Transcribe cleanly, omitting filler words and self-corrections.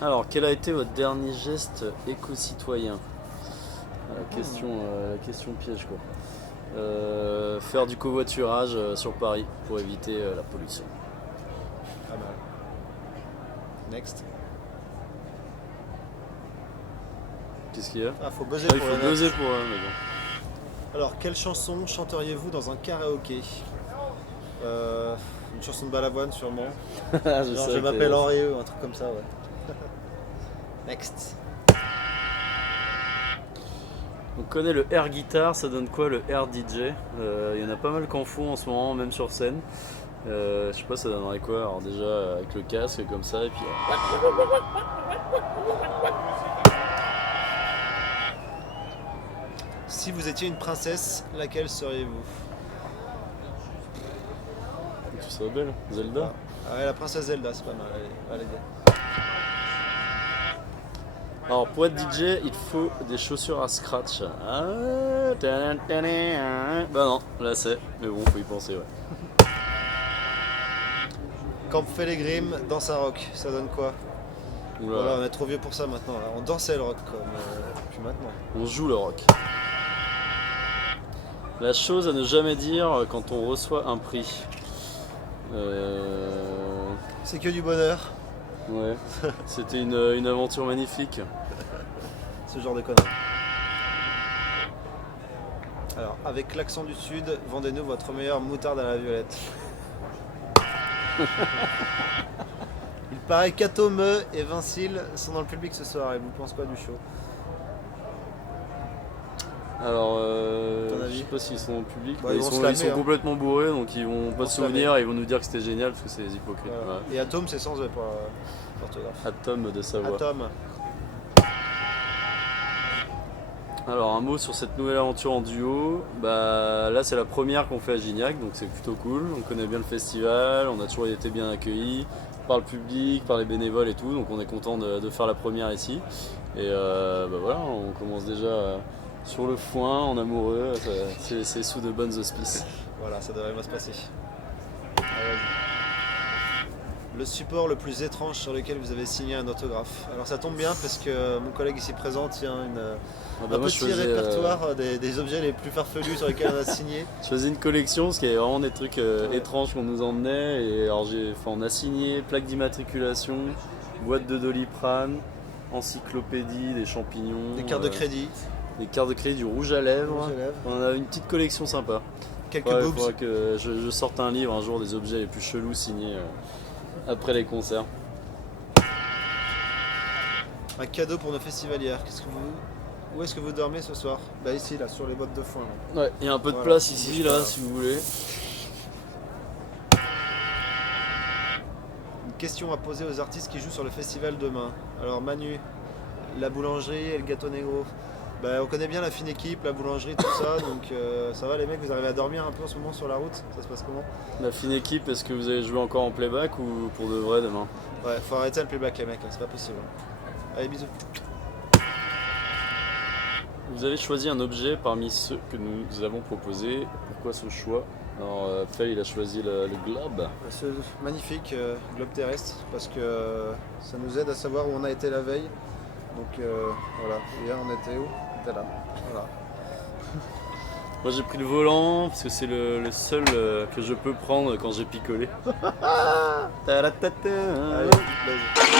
Alors, quel a été votre dernier geste éco-citoyen? La question piège quoi. Faire du covoiturage sur Paris pour éviter la pollution. Pas mal. Next. Qu'est-ce qu'il y a? Ah, faut buzzer Il pour faut le buzzer next. pour mais bon. Alors, quelle chanson chanteriez-vous dans un karaoké? Une chanson de Balavoine sûrement. Genre, je m'appelle Henri ou un truc comme ça, ouais. Next. On connaît le air guitar, ça donne quoi le air DJ? Il y en a pas mal qu'en font en ce moment, même sur scène. Je sais pas, ça donnerait quoi? Alors déjà avec le casque comme ça et puis. Si vous étiez une princesse, laquelle seriez-vous? Tu serais belle, Zelda. Ah ouais, la princesse Zelda, c'est pas mal. Allez. Alors pour être DJ, il faut des chaussures à scratch. Bah non, là c'est. Mais bon, faut y penser, ouais. Camp Pellegrim, danse à rock, ça donne quoi? Oula. Voilà, on est trop vieux pour ça maintenant. Là. On dansait le rock comme plus maintenant. On joue le rock. La chose à ne jamais dire quand on reçoit un prix. C'est que du bonheur, Ouais, c'était une aventure magnifique. ce genre de conneries. Alors, avec l'accent du sud, vendez-nous votre meilleure moutarde à la violette. Il paraît qu'Atome et Vincile sont dans le public ce soir. Et vous pensez quoi du show? Alors, Ton je avis? sais pas s'ils sont au public. Bah, mais ils ils vont sont, se lamer, ils sont hein. complètement bourrés, donc ils vont pas vont se se lamer. souvenir et ils vont nous dire que c'était génial parce que c'est des hypocrites. Voilà. Ouais. Et Atome, c'est sans pour l'orthographe. Atome de Savoie. Atome. Alors un mot sur cette nouvelle aventure en duo. Bah là c'est la première qu'on fait à Gignac, donc c'est plutôt cool. On connaît bien le festival, on a toujours été bien accueillis par le public, par les bénévoles et tout, donc on est content de faire la première ici. Et bah voilà, on commence déjà sur le foin, en amoureux, c'est sous de bonnes auspices. Voilà, ça devrait bien se passer. Allez, vas-y. Le support le plus étrange sur lequel vous avez signé un autographe. Alors ça tombe bien parce que mon collègue ici présent tient Ah bah un moi, je petit faisais, répertoire des objets les plus farfelus sur lesquels on a signé. Je faisais une collection, parce qu'il y avait vraiment des trucs étranges qu'on nous emmenait. Et alors on a signé plaque d'immatriculation, boîte de Doliprane, encyclopédie, des champignons, Des cartes de crédit, des cartes de crédit, du rouge à lèvres. rouge à lèvres, On a une petite collection sympa. quelques Ouais, boobs. faudra que je sorte un livre un jour des objets les plus chelous signés après les concerts. Un cadeau pour nos festivalières. Où est-ce que vous dormez ce soir? Bah ici, là, sur les bottes de foin. Là. Ouais, il y a un peu de Voilà, place ici, bouge là, pas. si vous voulez. Une question à poser aux artistes qui jouent sur le festival demain. Alors Manu, la boulangerie et le gâteau négro. Bah, on connaît bien la fine équipe, la boulangerie, tout ça, donc ça va les mecs, vous arrivez à dormir un peu en ce moment sur la route? Ça se passe comment? La fine équipe, est-ce que vous allez jouer encore en playback ou pour de vrai demain? Ouais, faut arrêter le playback les mecs, là, c'est pas possible. Allez, bisous. Vous avez choisi un objet parmi ceux que nous avons proposés. Pourquoi ce choix? Alors, Faye, il a choisi le globe. Ce magnifique globe terrestre, parce que ça nous aide à savoir où on a été la veille. Donc voilà, hier on était où? On était là, voilà. Moi j'ai pris le volant parce que c'est le seul que je peux prendre quand j'ai picolé. Allez, vas-y.